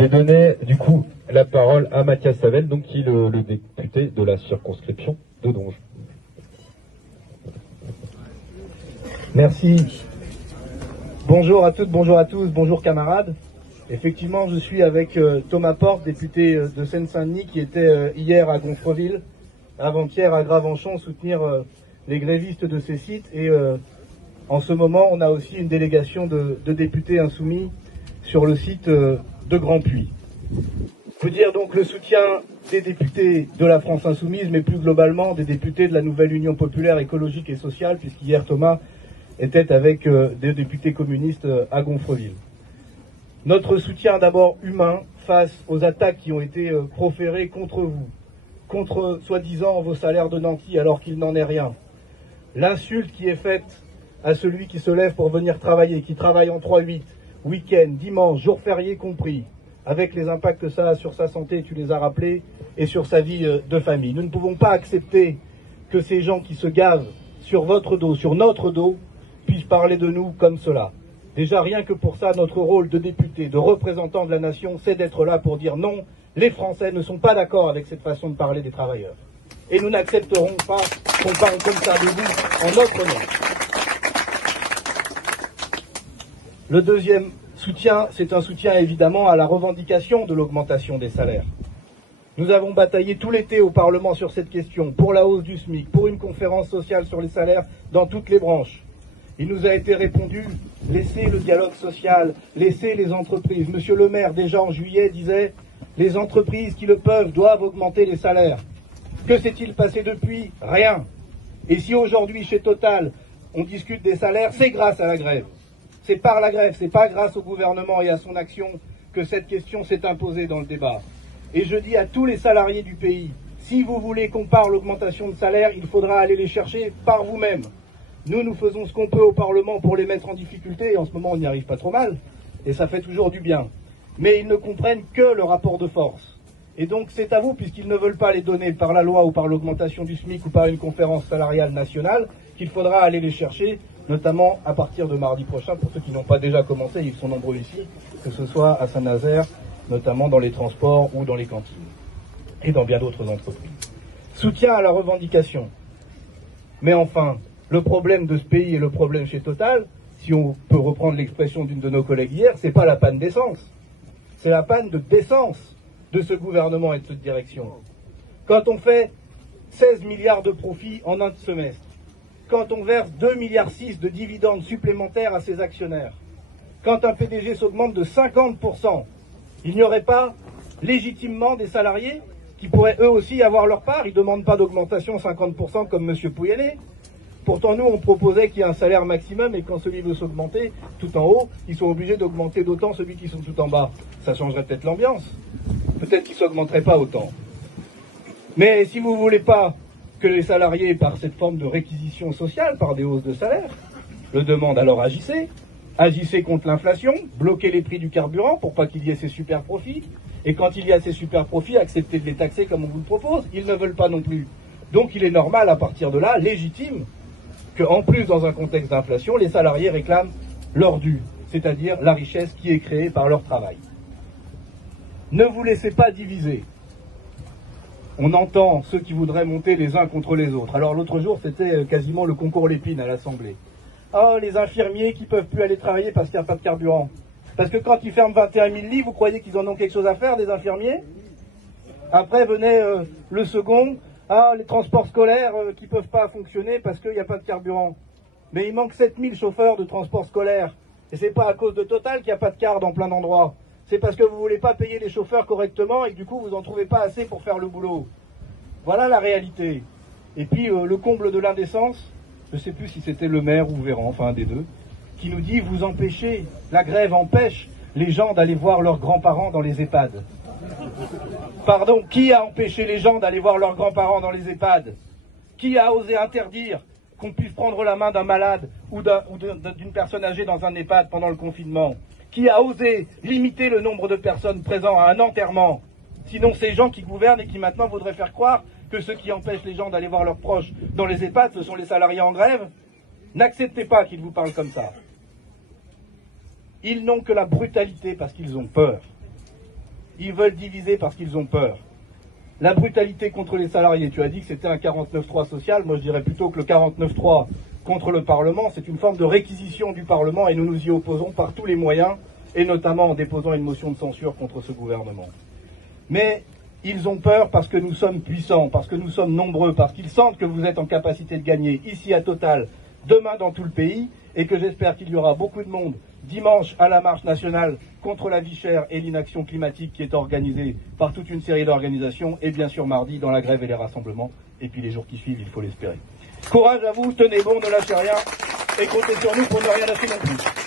Je vais donner du coup la parole à Mathias Savel, donc qui est le député de la circonscription de Donge. Merci. Bonjour à toutes, bonjour à tous, bonjour camarades. Effectivement, je suis avec Thomas Porte, député de Seine-Saint-Denis, qui était hier à Gonfreville, avant-hier à Gravenchon, soutenir les grévistes de ces sites. Et en ce moment, on a aussi une délégation de députés insoumis sur le site de Grand-Puy. Je veux dire donc le soutien des députés de la France Insoumise, mais plus globalement des députés de la nouvelle Union populaire écologique et sociale, puisqu'hier Thomas était avec des députés communistes à Gonfreville. Notre soutien d'abord humain face aux attaques qui ont été proférées contre vous, contre soi-disant vos salaires de nantis alors qu'il n'en est rien. L'insulte qui est faite à celui qui se lève pour venir travailler, qui travaille en 3-8, week-end, dimanche, jour férié compris, avec les impacts que ça a sur sa santé, tu les as rappelés, et sur sa vie de famille. Nous ne pouvons pas accepter que ces gens qui se gavent sur votre dos, sur notre dos, puissent parler de nous comme cela. Déjà, rien que pour ça, notre rôle de député, de représentant de la nation, c'est d'être là pour dire non, les Français ne sont pas d'accord avec cette façon de parler des travailleurs. Et nous n'accepterons pas qu'on parle comme ça de vous en notre nom. Le deuxième soutien, c'est un soutien évidemment à la revendication de l'augmentation des salaires. Nous avons bataillé tout l'été au Parlement sur cette question, pour la hausse du SMIC, pour une conférence sociale sur les salaires dans toutes les branches. Il nous a été répondu, laissez le dialogue social, laissez les entreprises. Monsieur le maire, déjà en juillet, disait, les entreprises qui le peuvent doivent augmenter les salaires. Que s'est-il passé depuis? Rien. Et si aujourd'hui, chez Total, on discute des salaires, c'est grâce à la grève. C'est par la grève, c'est pas grâce au gouvernement et à son action que cette question s'est imposée dans le débat. Et je dis à tous les salariés du pays, si vous voulez qu'on parle augmentation de salaire, il faudra aller les chercher par vous-même. Nous faisons ce qu'on peut au Parlement pour les mettre en difficulté, et en ce moment on n'y arrive pas trop mal, et ça fait toujours du bien. Mais ils ne comprennent que le rapport de force. Et donc c'est à vous, puisqu'ils ne veulent pas les donner par la loi ou par l'augmentation du SMIC ou par une conférence salariale nationale, qu'il faudra aller les chercher, notamment à partir de mardi prochain, pour ceux qui n'ont pas déjà commencé, ils sont nombreux ici, que ce soit à Saint-Nazaire, notamment dans les transports ou dans les cantines, et dans bien d'autres entreprises. Soutien à la revendication. Mais enfin, le problème de ce pays et le problème chez Total, si on peut reprendre l'expression d'une de nos collègues hier, c'est pas la panne d'essence. C'est la panne de décence de ce gouvernement et de cette direction. Quand on fait 16 milliards de profits en un semestre, quand on verse 2,6 milliards de dividendes supplémentaires à ses actionnaires, quand un PDG s'augmente de 50%, il n'y aurait pas légitimement des salariés qui pourraient eux aussi avoir leur part. Ils ne demandent pas d'augmentation 50% comme M. Pouyanné. Pourtant, nous, on proposait qu'il y ait un salaire maximum et quand celui veut s'augmenter tout en haut, ils sont obligés d'augmenter d'autant celui qui sont tout en bas. Ça changerait peut-être l'ambiance. Peut-être qu'ils ne s'augmenteraient pas autant. Mais si vous ne voulez pas que les salariés, par cette forme de réquisition sociale, par des hausses de salaire, le demandent, alors agissez. Agissez contre l'inflation, bloquez les prix du carburant pour pas qu'il y ait ces super profits. Et quand il y a ces super profits, acceptez de les taxer comme on vous le propose. Ils ne veulent pas non plus. Donc il est normal, à partir de là, légitime, qu'en plus, dans un contexte d'inflation, les salariés réclament leur dû, c'est-à-dire la richesse qui est créée par leur travail. Ne vous laissez pas diviser. On entend ceux qui voudraient monter les uns contre les autres. Alors l'autre jour, c'était quasiment le concours Lépine à l'Assemblée. Oh, les infirmiers qui peuvent plus aller travailler parce qu'il n'y a pas de carburant. Parce que quand ils ferment 21 000 lits, vous croyez qu'ils en ont quelque chose à faire, des infirmiers? Après venait le second, les transports scolaires qui peuvent pas fonctionner parce qu'il n'y a pas de carburant. Mais il manque 7 000 chauffeurs de transport scolaire. Et c'est pas à cause de Total qu'il n'y a pas de car dans plein d'endroits. C'est parce que vous voulez pas payer les chauffeurs correctement et que du coup vous en trouvez pas assez pour faire le boulot. Voilà la réalité. Et puis le comble de l'indécence, je ne sais plus si c'était le maire ou Véran, enfin un des deux, qui nous dit vous empêchez, la grève empêche les gens d'aller voir leurs grands-parents dans les EHPAD. Pardon, qui a empêché les gens d'aller voir leurs grands-parents dans les EHPAD? Qui a osé interdire qu'on puisse prendre la main d'un malade ou d'une personne âgée dans un EHPAD pendant le confinement? Qui a osé limiter le nombre de personnes présentes à un enterrement? Sinon ces gens qui gouvernent et qui maintenant voudraient faire croire que ceux qui empêchent les gens d'aller voir leurs proches dans les EHPAD, ce sont les salariés en grève. N'acceptez pas qu'ils vous parlent comme ça. Ils n'ont que la brutalité parce qu'ils ont peur. Ils veulent diviser parce qu'ils ont peur. La brutalité contre les salariés, tu as dit que c'était un 49.3 social, moi je dirais plutôt que le 49.3 contre le Parlement, c'est une forme de réquisition du Parlement et nous nous y opposons par tous les moyens, et notamment en déposant une motion de censure contre ce gouvernement. Mais ils ont peur parce que nous sommes puissants, parce que nous sommes nombreux, parce qu'ils sentent que vous êtes en capacité de gagner ici à Total, demain dans tout le pays, et que j'espère qu'il y aura beaucoup de monde dimanche à la marche nationale contre la vie chère et l'inaction climatique qui est organisée par toute une série d'organisations, et bien sûr mardi dans la grève et les rassemblements, et puis les jours qui suivent, il faut l'espérer. Courage à vous, tenez bon, ne lâchez rien, et comptez sur nous pour ne rien lâcher non plus.